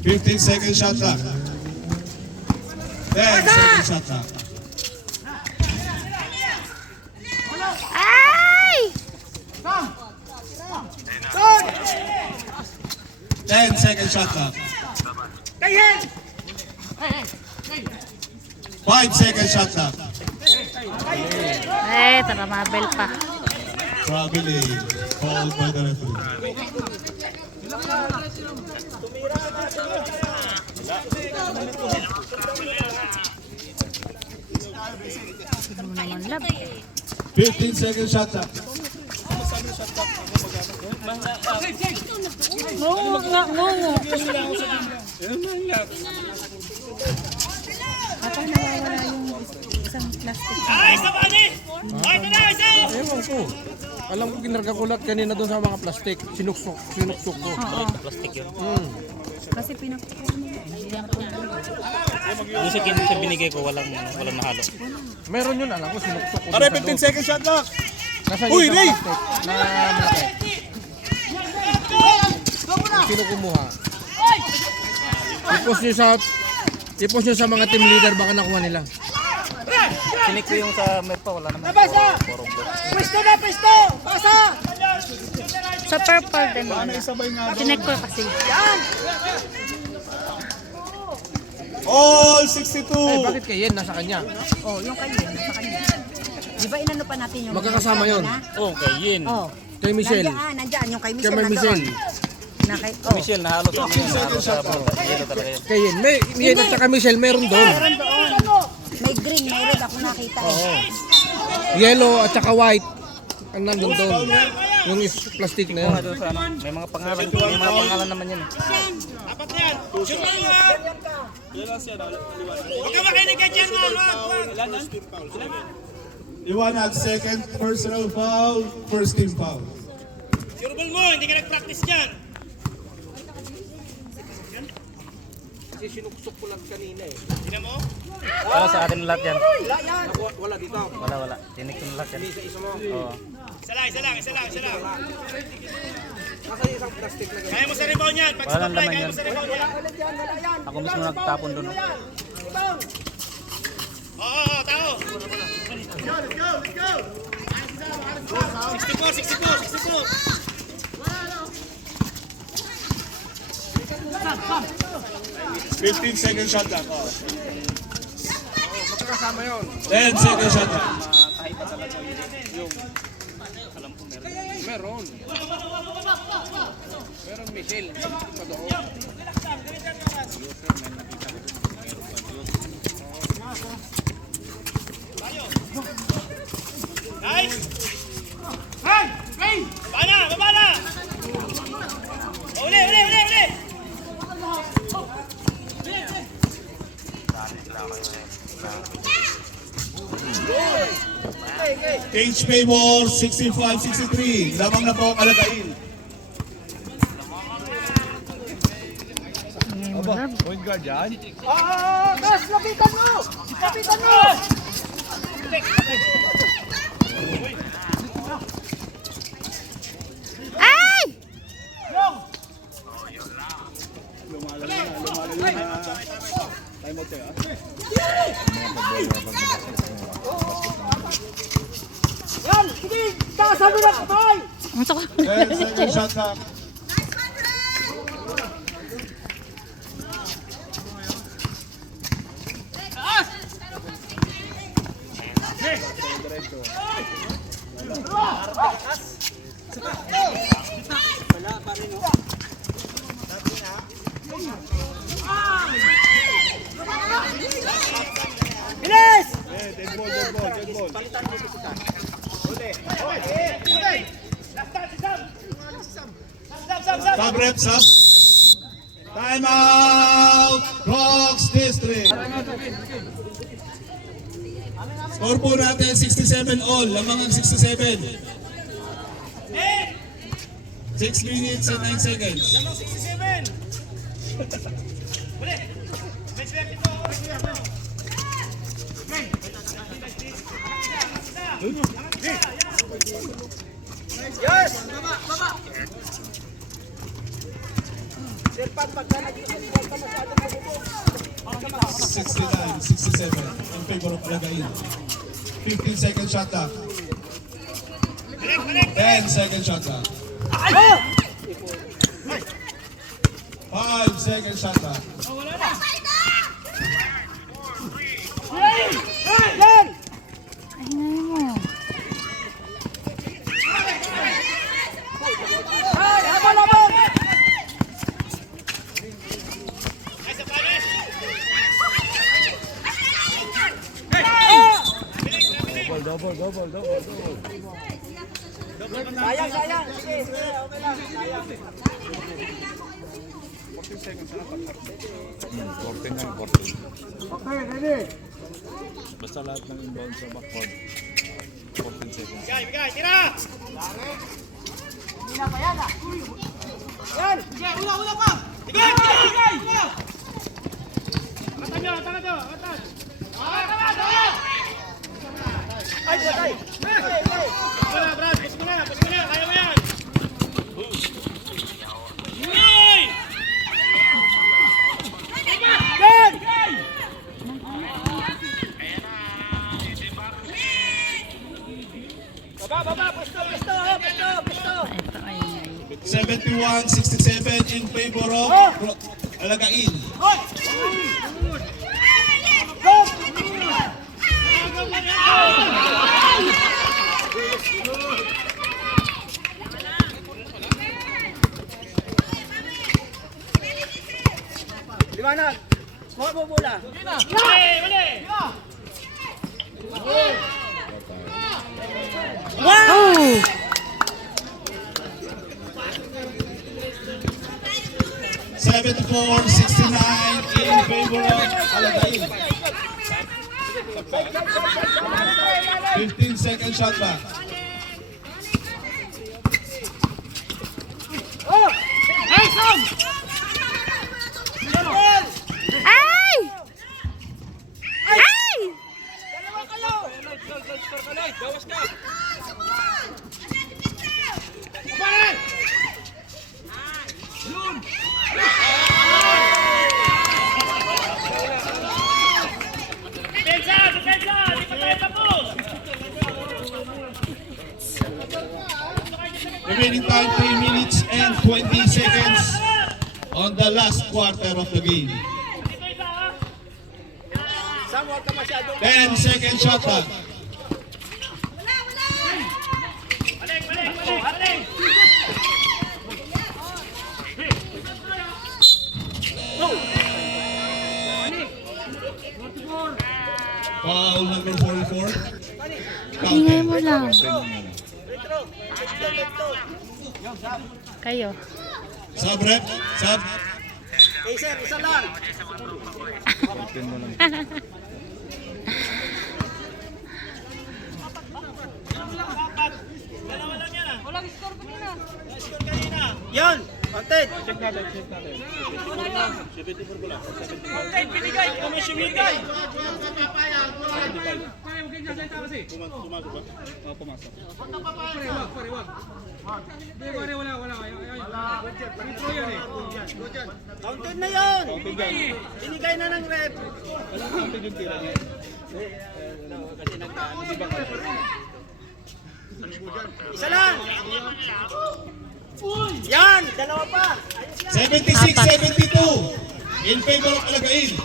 15-second shot clock. 10-second shot clock. Ay! 10-second shot clock. 5-second shot clock. Eh, tara mabel pa. Traveling. Called by the referee. Ano naman lab? 15-second shot clock. Kapag nawawala yung isang plastic. Ewan ko. Alam ko ginargakulat kanina doon sa mga plastic. Sinuksok ko. Oo. Plastic yun. Kasi pinakukuha nila. Yung sa binigay ko, walang nahalo. Meron yun, alam ko, sinuksok ko. Pare, 15-second shot clock. Nasa Uy, yung Ray! plastic na malaki. Sino kumuha? I-post nyo sa mga team leader, baka nakuha nila. Sinik ko yung sa Merpa, wala naman. Sa purple din wala. Tinek ko kasi. All 62. Bakit kay Yen nasa kanya? Oh, yung kayo, nasa kanya. Di ba inano pa natin yung... Magkakasama yun. Okay, yun. Oh. Kay Michelle. Nandiyan, yung kay Kay Michelle Michelle. Na kay, oh. Michelle, nahalo sa amin. Nahalo sa bola. Yelo talaga yun. Kay Yen. Yen at saka Michelle, meron doon. Meron doon. May green, may red ako nakita. Yellow at saka white. Ang nandun doon. Yung plastic na yun. Doon sa ano, may mga pangalan naman yan. Iwanag, second personal foul, first team foul. Surbol mo, hindi ka nag-practice dyan. Kasi sinuksok ko lang kanina eh. Tingnan mo. Para sa atin lahat yan. Wala dito. Wala. Tinik ko lahat yan. Oo. Isa lang. Nasa isang plastic na Kaya mo sa rebound yan. Pag Walang supply, laman kaya yan. mo sa rebound yan. Ako mismo nagtapon doon. Oo, tao. 64. 15-second shot clock. Magkakasama yun. 10-second shot clock. Meron. Meron Michelle. Sa doon. Nice. Baba na. Uli. Cage favor, 65-63. Lamang na po ang alagain. Point guard yan. Ay! Ang sakit. 10-second shot clock. Sub rep, sub. Time out. Rocks District. Score po natin 67 all. Lamang ang 67. 6 minutes and 9 seconds. 67. Uli. Bench back ito. 69, 67 in favor of Alagain. 15-second shot clock. 10-second shot clock. 5-second shot clock. Ay, mo. Bigay, tira! Bigay! Atan nyo, atan nyo, atan! Wala, Brad, push mo na, kaya mo yan! Uy! Baba, pusto! Ito, ay, ay. 71-67 in favor of Alagain. Liwanag! Kuha mo bola! Mali! Oh! 74-69 in favor of Alagain. 15-second shot clock. Ay! Ay! Depensa! Di pa tayo tapos! Remaining time 3 minutes and 20 seconds on the last quarter of the game. Dito isa ha! 10-second shot clock. Balik! Foul number 44. Ingay mo Counted. lang. Kayo. Sub rep. Sub. Dalawa lang yan ah! Walang score kanina! Yan! Content! Check natin. Content, binigay! Commission binigay! Content na yun! Binigay na ng rep! Isa lang! Yan! Dalawa pa! 76-72 in favor of Alagain.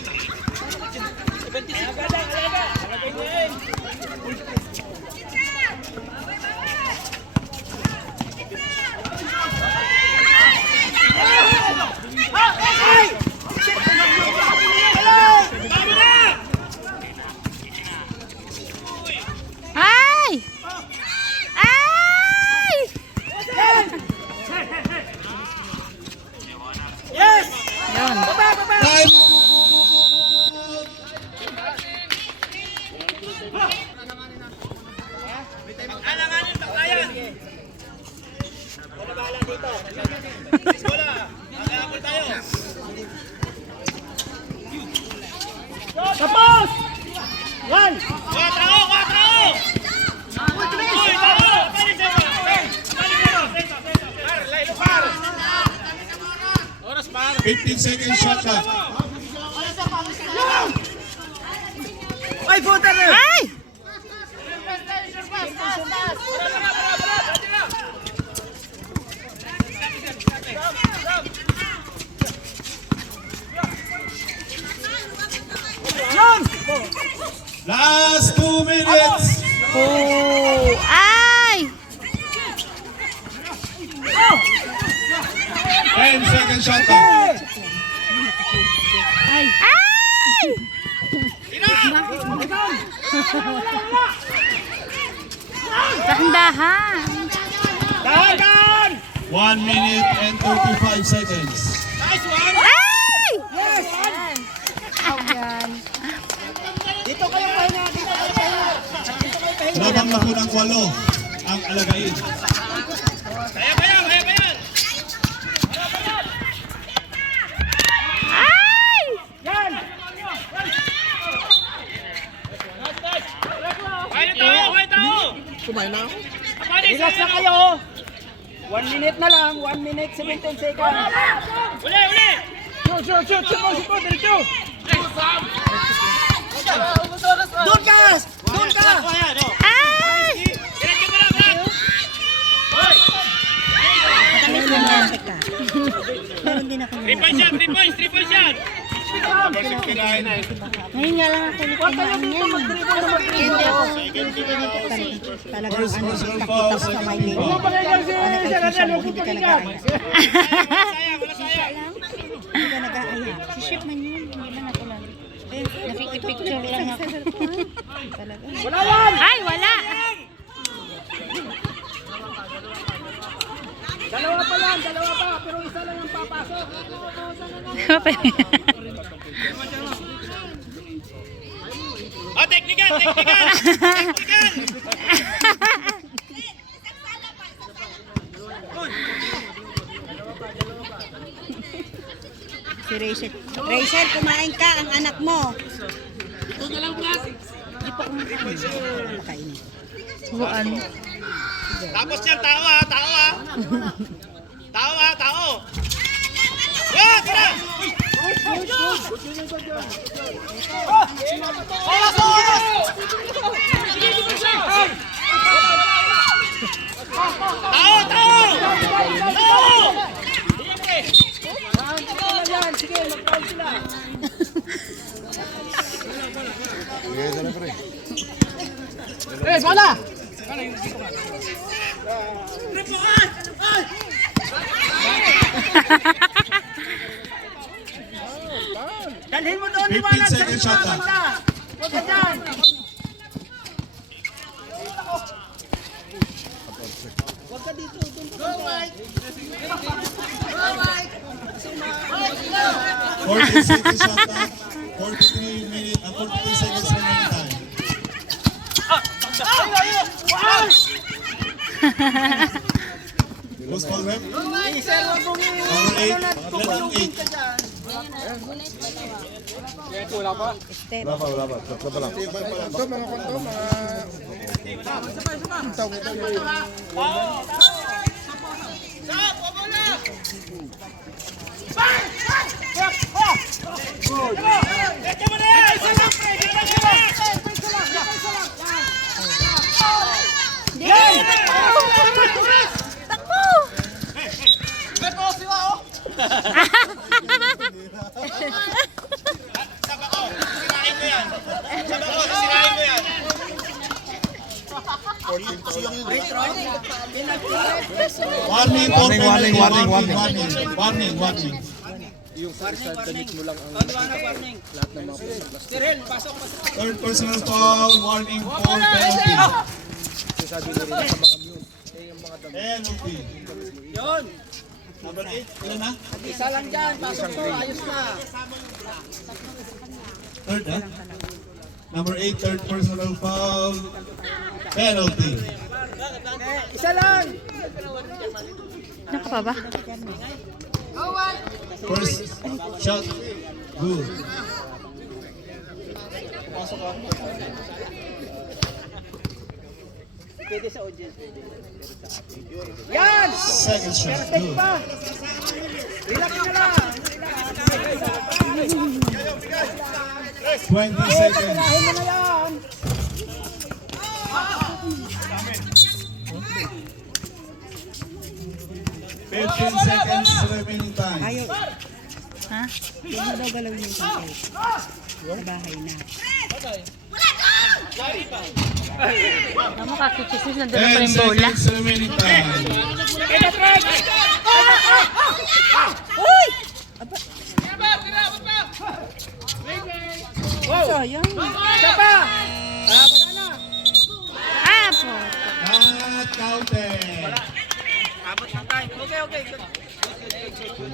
Ay! Ay! Yes! Yun. Time. Alanganin, paglayan! Wala bahala dito. Wala. Mag-aapol tayo. Tapos! One! 4! 4! Uy, tao! Balik sa'yo! Balik sa'yo! Par, lay lo par! Oras par! 15 seconds shot clock. Ay, footer na! Ay! Last 2 minutes. Oh! Ay! 10 seconds shot clock. Ay! Ay! Dahan-dahan! 1 minute and 35 seconds. Ay! Dito kayo pahinga, dito kayo pahinga. Dito kayo pahinga. Labang na po ng 8 ang alagain. Ay! Kumain na ako. Relax na kayo. 1 minute na lang, 1 minute 17 seconds. Shoot, diretso. Doon ka! Doon ka! Ay! Ngayon nga lang ako nagkumain yan. Hindi ako. Talagang First ano, personal kita foul, ko sa second my team leg. foul. Ano kay Susha mo, hindi ka nag-aaya. Hindi ka nag-aaya. Si Chef man yun, hindi man ako lang. Nakikipicture lang ako. Talaga. Ay, wala! Dalawa pa lang, dalawa pa. Pero isa lang ang papasok. Si Rachel. Rachel, kumain ka, ang anak mo. Hindi pa kumakain. Pakainin. Buwan. Tapos yan, tao ah, tao ah. Tao ah, tao. Yan, tara! Tao, tao! Tao! Sige, mag-foul sila. Dalhin mo doon, 15 liwanag sa seconds shot clock. banda. Huwag ka dyan. Huwag ka dito, doon ka dito. 40 seconds shot clock. 43 minutes and 43 seconds remaining time. Who's call rep? Sir, huwag mong Number 8. Level 8. Step. Ito mga konto, Warning, warning. Third personal foul, warning for penalty. Penalty. Yun. Number 8, ilan na? Isa lang dyan, pasok to, ayos na. Third, ha? Number 8, third personal foul, penalty. Isa lang. Ano pa ba? First shot, good. Pwede sa audience. Yan! Second shot, Perfect good. pa. Relax na lang. Relax. 20 seconds. 15 seconds remaining time. Ayaw. Ha? Huwag mo daw galawin yung sampay. Sa bahay na. Ano mo kakichismis, nandun na 10 pala yung bola. seconds remaining time. Uy! Aba. Sayang. Ah, po. Not counted.